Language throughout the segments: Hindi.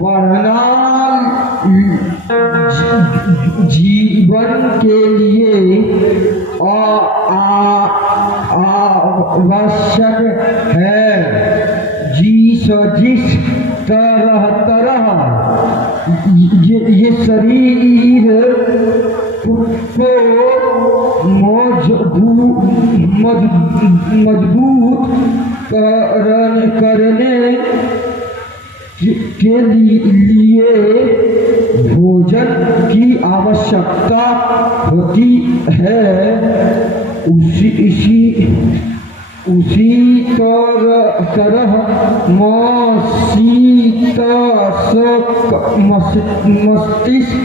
पढ़ना जीवन के लिए आवश्यक है। जिस तरह ये शरीर को मजबूत करने के लिए भोजन की आवश्यकता होती है, उसी तरह मस्तिष्क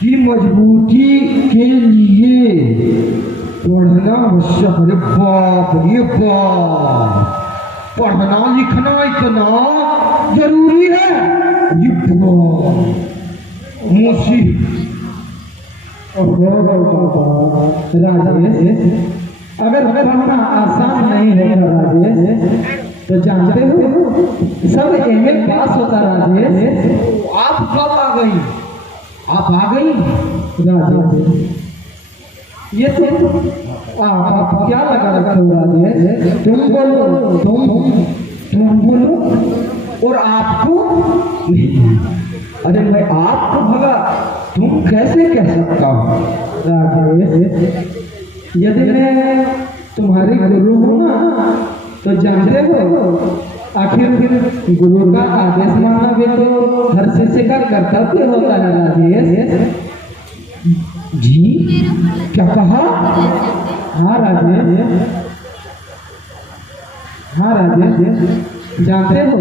की मजबूती के लिए पढ़ना आवश्यक है। बाप रे बाप, पढ़ना लिखना इतना जरूरी है। ये राजेश, अगर पढ़ना आसान नहीं है राजेश, तो जानते हो सब एमए पास होता राजेश। आप कब आ गई? आप आ गई राजेश, ये तो आप क्या लगा रखा हो राजेश? तुम बोलो, तुम बोलो और आपको। अरे मैं आपको भला तुम कैसे कह सकता हूँ? राजेश, यदि मैं तुम्हारी गुरु हूँ ना, तो जानते हो आखिर गुरु का आदेश मानना भी तो हर शिष्य का कर्तव्य होता है राजेश। जी क्या कहा? हाँ राजेश, हाँ राजेश, जानते हो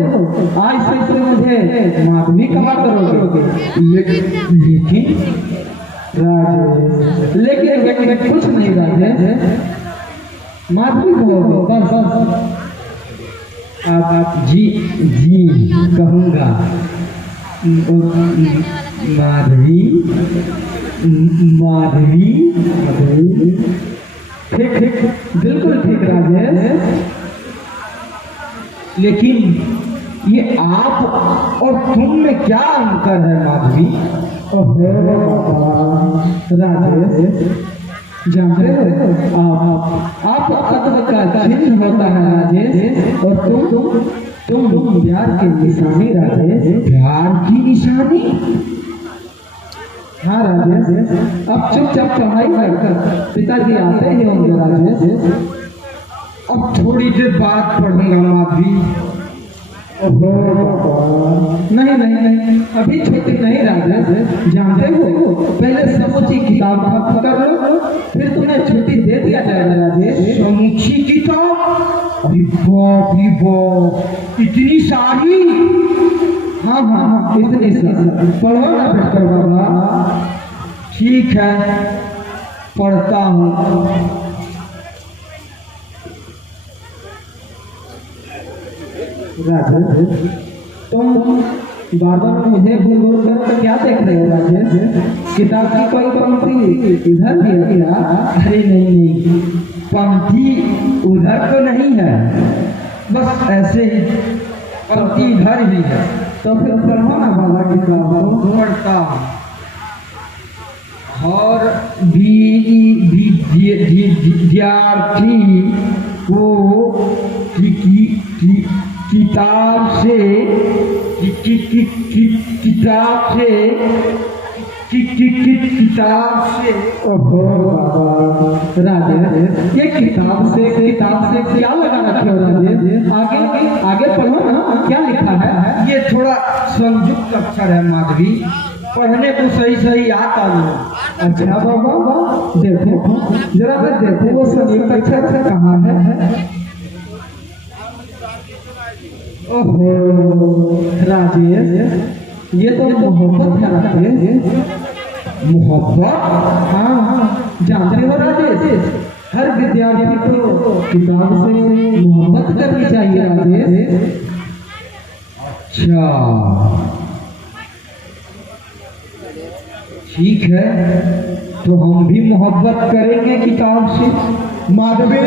आज से मुझे माधवी कहा करोगे। लेकिन राजेश, लेकिन कुछ नहीं राजेश, माधवी कहोगे बस। आप जी कहूँगा। माधवी ठीक, बिल्कुल ठीक राजेश। लेकिन ये आप और तुम में क्या अंतर है माधवी? राजेश, जानते हो आप अद्भुत का चिन्ह होता है राजेश, और तुम प्यार की निशानी राजेश। प्यार की निशानी? हाँ राजेश, अब चुपचाप पढ़ाई कर पिताजी आते ही होंगे राजेश। अब थोड़ी देर बाद पढ़ूंगा माधवी। नहीं, अभी छुट्टी नहीं राजेश। जानते हो पहले समूची किताब खत्म कर लो, फिर तुम्हें छुट्टी दे दिया जाएगा राजेश। समूची किताब? अरे बाप रे बाप, इतनी सारी? हाँ, इतनी सारी। पढ़ो ना बेटा बाबा। ठीक है, पढ़ता हूँ। राजेश, तुम बार-बार मुझे भूल कर क्या देख रहे हो राजेश? किताब की कोई पंक्ति इधर भी है क्या? अरे नहीं, पंक्ति उधर तो नहीं है, बस ऐसे ही पंक्ति इधर ही है। तो फिर पढ़ो ना बाबा किताब। पढ़ता हूँ। और विद्यार्थी को किताब से राजेश, ये किताब से क्या लगा रखे हो राजेश? आगे पढ़ो ना, क्या लिखा है? ये थोड़ा संयुक्त अक्षर है माधवी, पढ़ने को सही आता नहीं। अच्छा बाबा, देखो जरा देखो वो संयुक्त अक्षर कहाँ है? ओहो राजेश, ये तो मोहब्बत है राजेश। मोहब्बत? हाँ, जानते हो राजेश, हर विद्यार्थी को किताब से मोहब्बत करनी चाहिए राजेश। अच्छा, ठीक है, तो हम भी मोहब्बत करेंगे किताब से। माधवी,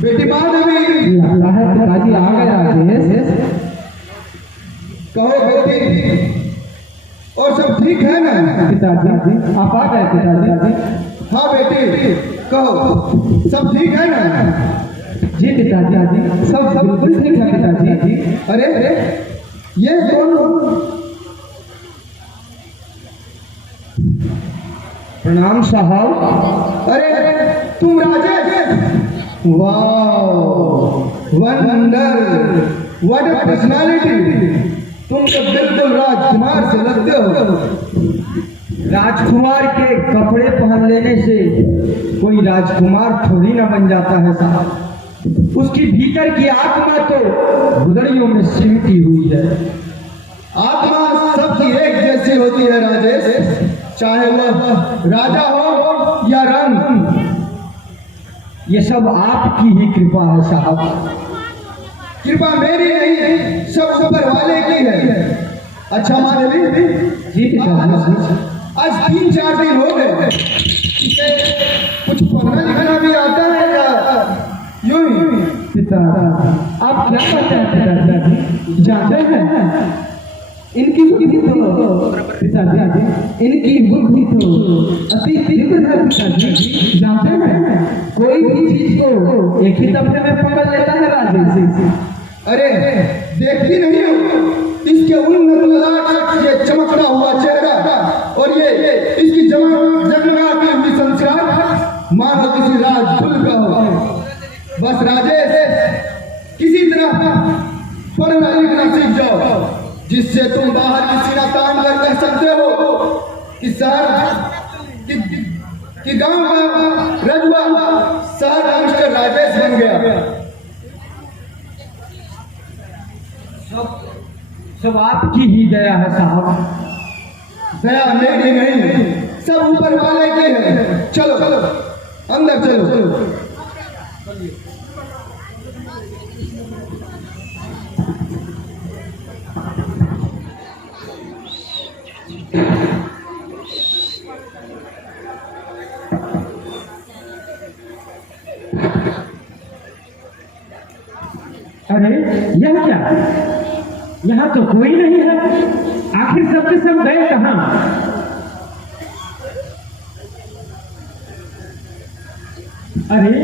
बेटी माधवी, लगता है पिताजी आ गए राजेश। कहो बेटी, और सब ठीक है ना? पिताजी आप आ गए पिताजी। हाँ बेटी, कहो सब ठीक है ना? जी पिताजी सब बिल्कुल ठीक है पिताजी। अरे ये कौन? प्रणाम साहब। अरे तुम राजेश? वाह, वंडर, व्हाट अ पर्सनालिटी। तुम तो बिल्कुल राजकुमार से लगते हो। राजकुमार के कपड़े पहन लेने से कोई राजकुमार थोड़ी ना बन जाता है साहब। उसकी भीतर की आत्मा तो गुदड़ियों में सिमटी हुई है। आत्मा सबकी एक जैसी होती है राजेश, चाहे वह राजा हो या रंग। ये सब आपकी ही कृपा है साहब। कृपा मेरी नहीं, सब ऊपर वाले की है। अच्छा माधवी जी पिताजी। आज 3-4 दिन हो गए, इसे कुछ पढ़ना लिखना भी आता है या यूं ही? पिताजी आप क्या कहते हैं पिताजी? जानते हैं इनकी बुद्धि तो पिताजी, इनकी बुद्धि तो अति तीव्र है पिताजी। जानते हैं कोई भी चीज को एक ही दफे में पकड़ लेता है राजेश। अरे देखती नहीं हो इसके उन्नत ललाट, ये चमकता हुआ चेहरा और ये इसकी जगमगाती हुई संस्कार, मानो किसी राजकुल का हो। बस राजेश, किसी तरह पढ़ना लिखना सीख जाओ, जिससे तुम बाहर की सीना तान कर कह सकते हो कि शहर कि गांव का रजुआ शहर का मिस्टर राजेश बन गया। सब आपकी ही दया है साहब। दया मेरी नहीं, सब ऊपर वाले की है। चलो चलो अंदर चलो। अरे यह क्या? यहाँ तो कोई नहीं है। आखिर सबके सब गए कहाँ? अरे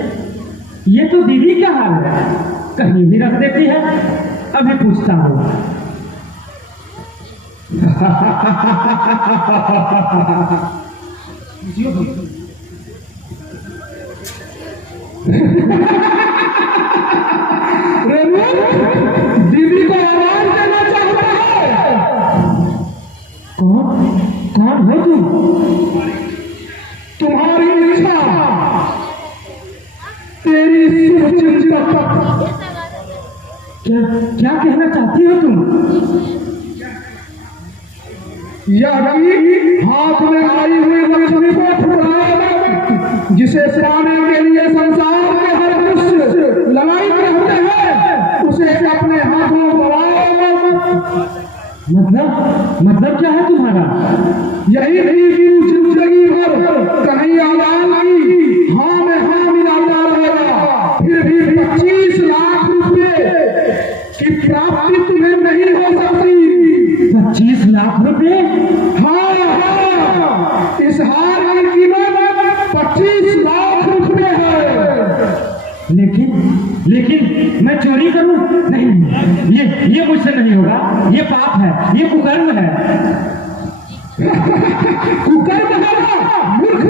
ये तो दीदी का हाल है, कहीं भी रख देती है। अभी पूछता हूँ। दीदी को आवाज देना चाहता है। कौन कौन हो तुम? तुम्हारी इच्छा, तेरी शुभचिंतक। क्या क्या कहना चाहती हो तुम? यह हाथ में आई हुई लक्ष्मी को ठुकराया, जिसे पाने के लिए संसार के हर मनुष्य लड़ाई करते हैं, उसे अपने हाथों बढ़ाओ। मतलब क्या है तुम्हारा? यही जिंदगी भर कहीं आजाद की हाँ में हाँ मिलाता रहेगा, फिर भी 25 लाख रुपए की प्राप्ति तुम्हें नहीं हो सकती। 25 लाख रुपए? हाँ, इस हार की कीमत 25 लाख रुपए है। लेकिन मैं चोरी करूं? नहीं, ये मुझसे नहीं होगा। ये पाप है, ये कुकर्म है। कुकर्म है मूर्ख।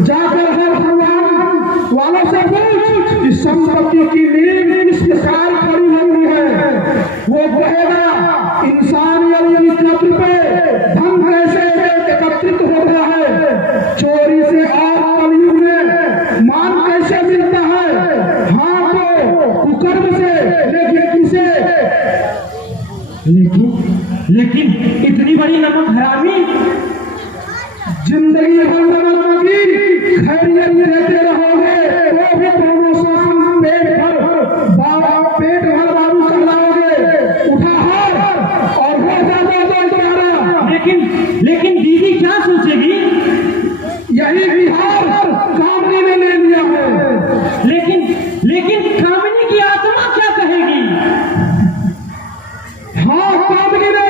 जाकर हर भगवान वालों से पूछ कि संपत्ति की नींव किस प्रकार खड़ी होती है। वो कहेगा इंसानियत की कब्र पे धन कैसे एकत्रित होता है, चोरी से और कलयुग में मान कैसे मिलता है। हाँ तो कुकर्म से, लेकिन किसे? लेकिन इतनी बड़ी नमक हरामी। जिंदगी भर नमक मगी खैरियत रहते रहोगे तो भी प्रमोशन पेट भर बाबू कहलाओगे। उठा हाथ और हो जाता तुम्हारा। लेकिन दीदी क्या सोचेगी? यही बिहार कामनी ने ले लिया है। लेकिन कामिनी की आत्मा क्या कहेगी? हाँ, कामनी ने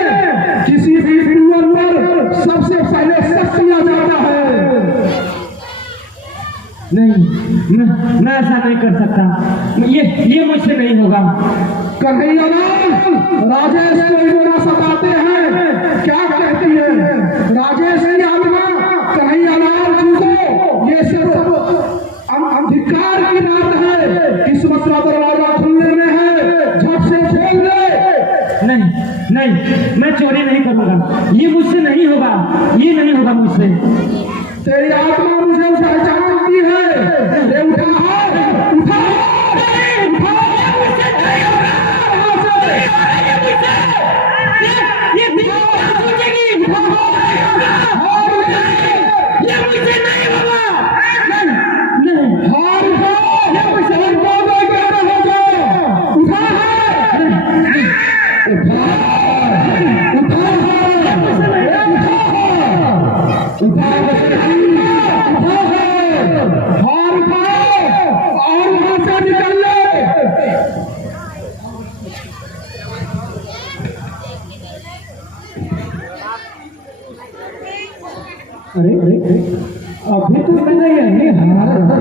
नहीं, मैं ऐसा नहीं कर सकता। ये मुझसे नहीं होगा। कन्हैयालाल, राजेश को इतना सताते हैं, क्या कहती है? राजेश की आत्मा कन्हैयालाल जी को ये सब अधिकार की बात है। किस्मत का दरवाजा खुलने में है, झट से खोल दे। नहीं, मैं चोरी नहीं करूंगा। ये मुझसे नहीं होगा, ये नहीं होगा मुझसे। तेरी आत्मा मुझे पहचानती है। ये उठा उठा उठा अरे अभी तो मैंने यही हार रखा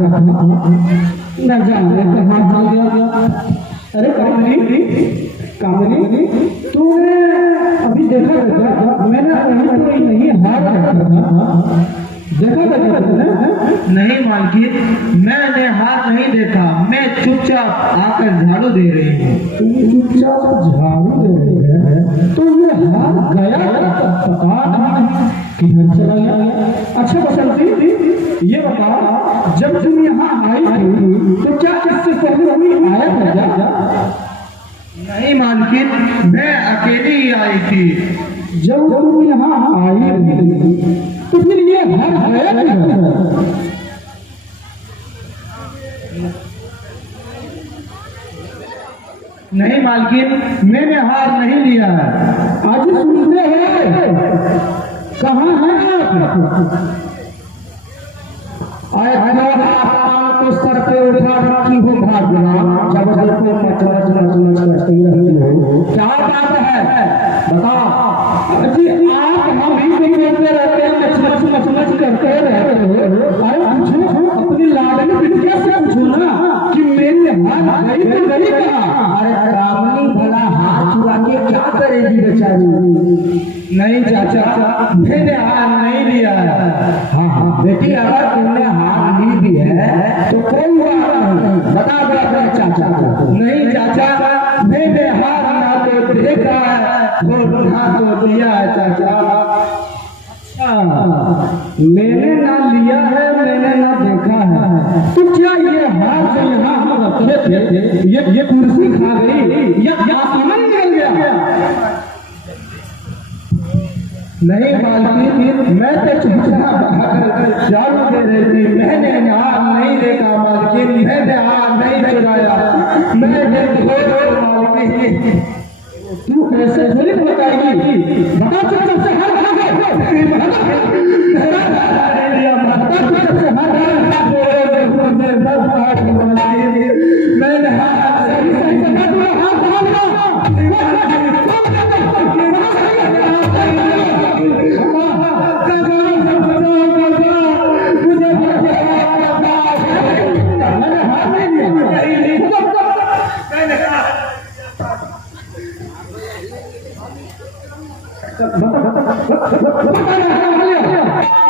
न जाने कहाँ भाग गया। अरे कामनी तूने अभी देखा मैंने अभी तो नहीं हार रखा। देखा तुमने? नहीं मालकिन, मैंने हार नहीं देखा। मैं चुपचाप आकर झाड़ू दे रही हूँ। तुम चुपचाप झाड़ू दे रही है तो ये हार गया पता नहीं किधर चला गया। अच्छा बसंती, ये बता, जब तुम यहाँ आई थी तो क्या इससे पहले कोई आया था क्या? नहीं मालकिन, मैं अकेली ही आई थी। जब तुम यहाँ आई थी तो फिर ये हार गया किधर? नहीं मालकिन, मैंने हार नहीं लिया है। आज सुनते हैं कहाँ है आप? आए तो सर पे उठा रखी हो भाग्यवान, जब को मचमच करती रहती हो। क्या बात है बता। जी आप हम भी बोलते रहते हैं, मचमच करते रहते हो। अरे पूछो अपनी लाडली बिटिया से पूछो ना कि मेरी हाथ गई तो गई कहाँ? अरे कामनी भला हाथ चुरा के क्या करेगी बेचारी? नहीं चाचा, मैंने हार नहीं लिया है। हाँ बेटी, अगर तुमने हार ली भी है तो कोई बात नहीं, बता दो अपने चाचा को। नहीं चाचा, मैंने हार ना तो देखा है और ना तो लिया है चाचा। मैंने ना लिया है, मैंने ना देखा है। तो क्या ये हार जो यहाँ हम रखे थे ये कुर्सी खा गई या आसमान निकल गया? नहीं मालकिन, मैं तो चुपचाप झाड़ू दे रही थी। मैंने हार नहीं देखा मालकिन, मैंने हार नहीं चुराया। मैंने मालकिन, तू ऐसे थोड़ी बताएगी। बता चुप से हार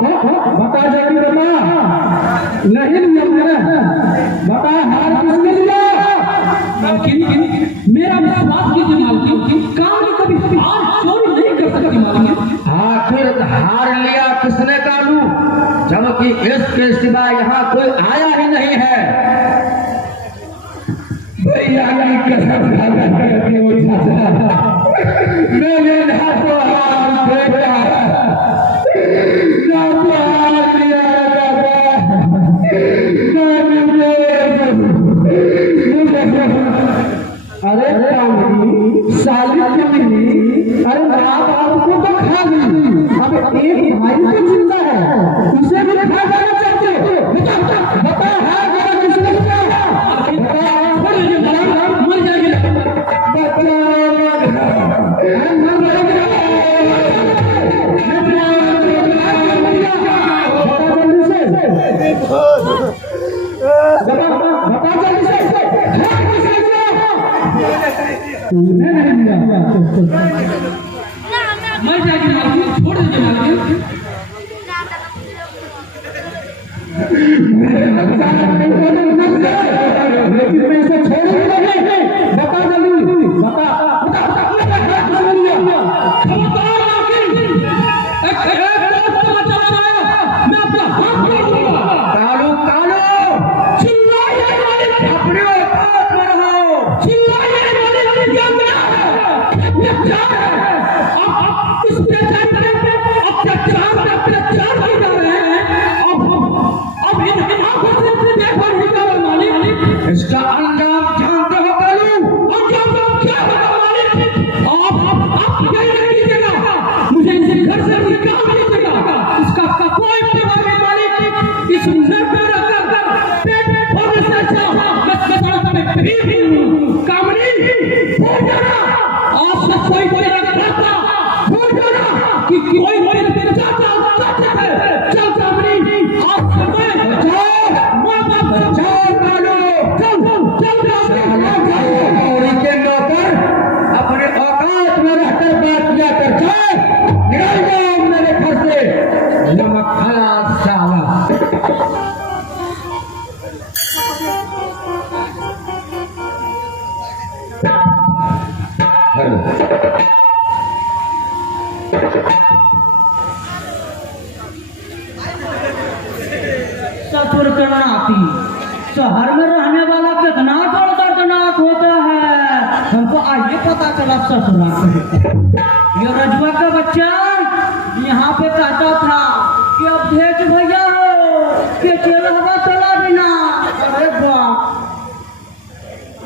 मैंने बता जाती रमा नहीं लिया मैंने। बता हार किसने लिया? मालकिन, मेरा विश्वास कीजिए मालकिन, कामनी कभी हार चोरी नहीं कर सकती मालकिन। आखिर हार लिया किसने कालू, जबकि इसके सिवा यहाँ कोई आया ही नहीं है। भैया की कसम खाकर वो चाचा मैंने ना तो हार देखा ना तो हार लिया अरे साली अरे रात आपको तो खा ली, अब एक भाई तो जिंदा है, उसे भी खा जाना चाहते हो? बता हार मेरा किसने किया? मर जाएगी। बता तूने नहीं दिया मैं जाएगी मालकिन, छोड़ दीजिए मालकिन। लेकिन मैं इसे छोड़ूंगा नहीं। बता जल्दी, बता खबरदार मालकिन, एक बात बताया, मैं अपना हाथ तोड़ूंगा। कालू कालू चिल्लाइए मालिक, अपने औकात में रहो। चिल्लाइए मालिक, ये क्या है? ये क्या है? आप इस बेचारे पे अत्याचार किए जा रहे हैं। अब इन आंखों से देखा नहीं जा रहा मालिक। इसका अंजाम जानते हो कालू? अंजाम क्या होगा मालिक? आप यही नहीं कीजिएगा, मुझे इसे घर से निकाल दीजिएगा। इसका कोई परवाह नहीं मालिक। इस नर पे रखकर पेट भरने से अच्छा मैं सड़क पे भी हूँ। कामनी भूल जाना, आज से कोई तेरा खाता भूल जाना कि कोई मेरे चाचा है। चल कामनी, आज से मैं गौरी के नौकर अपने औकात में रहकर बात किया कर। जाए निकल जाओ मेरे घर से, नमक खा साला। ससुर करना आती शहर में रहने वाला कितना दर्दनाक होता है, हमको आइए पता चला ससुराल। ये रजुआ का बच्चा यहाँ पे कहता था कि अब भेज भैया हो कि चलवा चला बिना। अरे बाप,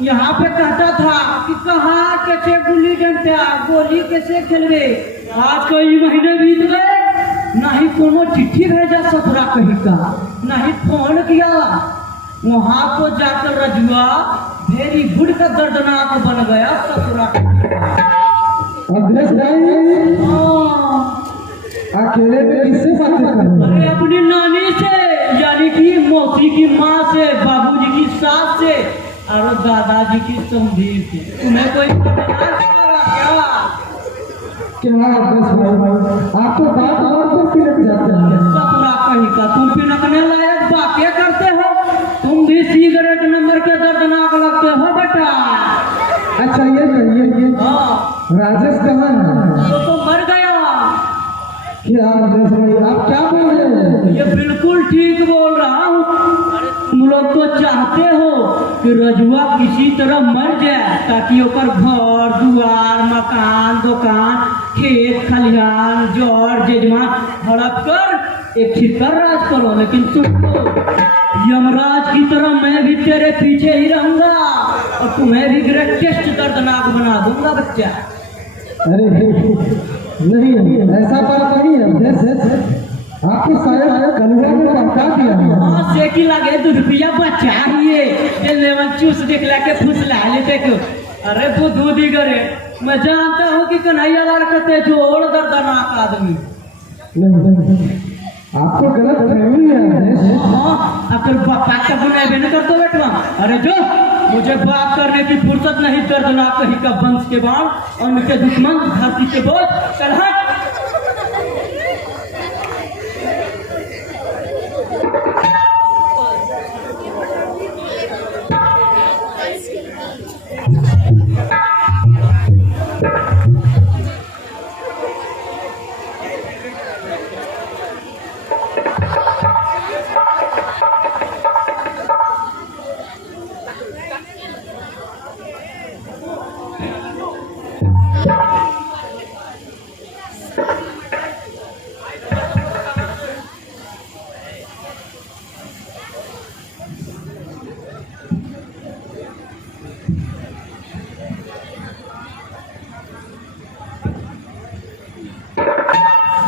यहाँ पे कहता था कि कहाँ कैसे गुल्ली डंडा गोली कैसे खेलवे। आज कई महीने बीत गए, नहीं कोनो चिट्ठी भेजा ससुरा कहीं का, नहीं फोन किया। वहां को जाकर रजुआ वेरी गुड का दर्दनाक बन गया ससुरा। अभ्यस भाई अकेले में किससे बातें कर रहे अरे अपनी नानी से, यानी कि मौसी की माँ से, बाबूजी की सास से और दादाजी की समधीर से। तुम्हें कोई क्या? अभ्यस भाई आप तो बात पर पिलट जाते हैं। ससुरा कहीं का तुम पिनकने लायक बातें करते हो। तुम भी सिगरेट नंबर के दर्दनाक लगते हो बेटा। अच्छा ये हाँ, राजेश कहाँ है? तो मर गया। क्या अभ्यस भाई आप क्या बोल रहे हैं? ये बिल्कुल ठीक बोल रहा हूँ। अरे तुम लोग तो चाहते हो कि रजुआ किसी तरह मर जाए ताकि ओकर घर दुआर मकान दुकान खेत खलिहान जड़ जजमान हड़प कर एक छितर राज करो। लेकिन सुन लो, यमराज की तरह मैं भी तेरे पीछे ही रहूंगा और तुम्हें भी ग्रेटेस्ट दर्दनाक बना दूंगा बच्चा। अरे नहीं ऐसा बात नहीं है अभ्यस। आपको शायद कलुआ में धमका दिया है। हाँ से की लगे 2 रुपया बचा हिए लेवन चूस दिखला के फुसला लेते क्यों। अरे बुद्धू दिगरे, मैं जानता हूँ कि कन्हैया लाल करते जोड़ दर्दनाक आदमी। नहीं आपको गलत फहमी है अभ्यस। हाँ, अगर बापा का बुनाई भी नहीं करते बेटवा। अरे जो मुझे बात करने की फुर्सत नहीं, दर्दनाक कहीं का वंश के बाण और उनके दुश्मन धरती के बोझ। चल हट।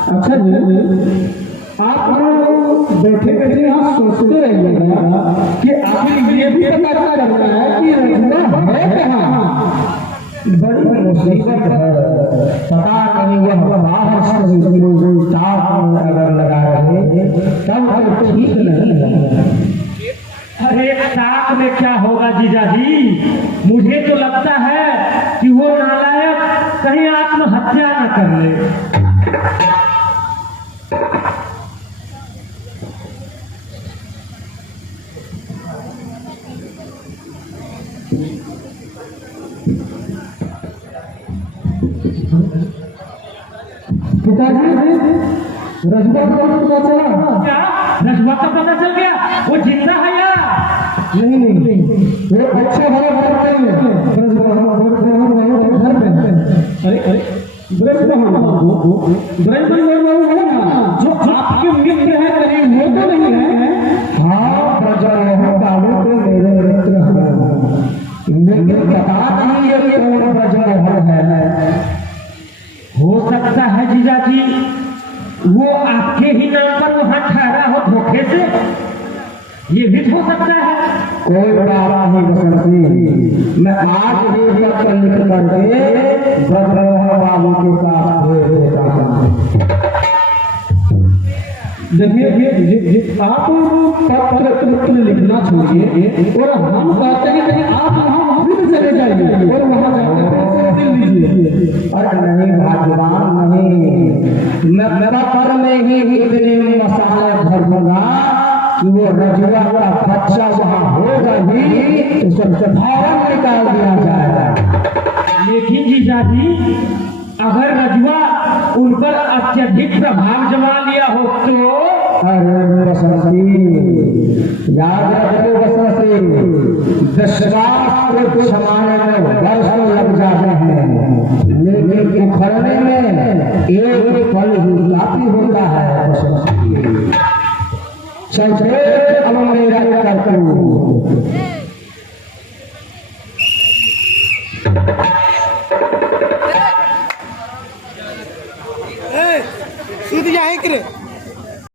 अच्छा जी, आप बैठे बैठे यहाँ सोचते रहिएगा कि आखिर ये भी पता करना है कि रजुआ है कहाँ। बड़ी मुसीबत है, पता नहीं वह बाहर से कोई तार अगर लगा रहे तब तो ठीक नहीं है। अरे ताक में क्या होगा जीजा जी, मुझे तो लगता है कि वो है। पिताजी रजवा को पता चला? क्या रजवा का पता चल गया? वो जिंदा है या नहीं वो अच्छा भला करते हैं रजवा घर पे। अरे जो आपके मित्र है कहीं वो तो नहीं है? हाँ ब्रजमोहन बाबू तो मेरे मित्र हैं, लेकिन पता नहीं ये कौन ब्रजमोहन है। हो सकता है जीजा जी वो आपके ही नाम पर वहां ठहरा हो धोखे से, ये भी हो सकता है। कोई बात नहीं बसंती, मैं आज ही पत्र लिख करके ब्रजमोहन बाबू के पास भेज देता हूँ। देखिए आप पत्र लिखना छोड़िए और हम कहते हैं कि आप वहाँ खुद चले जाइए और वहाँ जाकर दिल लीजिए। अरे नहीं भाग्यवान नहीं, मैं पत्र में ही इतने मसाले भर दूंगा कि वो रजुआ का बच्चा वहाँ होगा ही तो सबसे फौरन निकाल दिया जाएगा। लेकिन जीजा जी अगर रजुआ उन पर अत्यधिक प्रभाव जमा लिया हो तो? अरे बसंती याद रखो बसंती, विश्वास को क्षमाने में वर्षों लग जाते हैं, लेकिन उखड़ने में एक पल ही काफी होता है बसंती। चलते अब मेरा करते सीधी जाए करे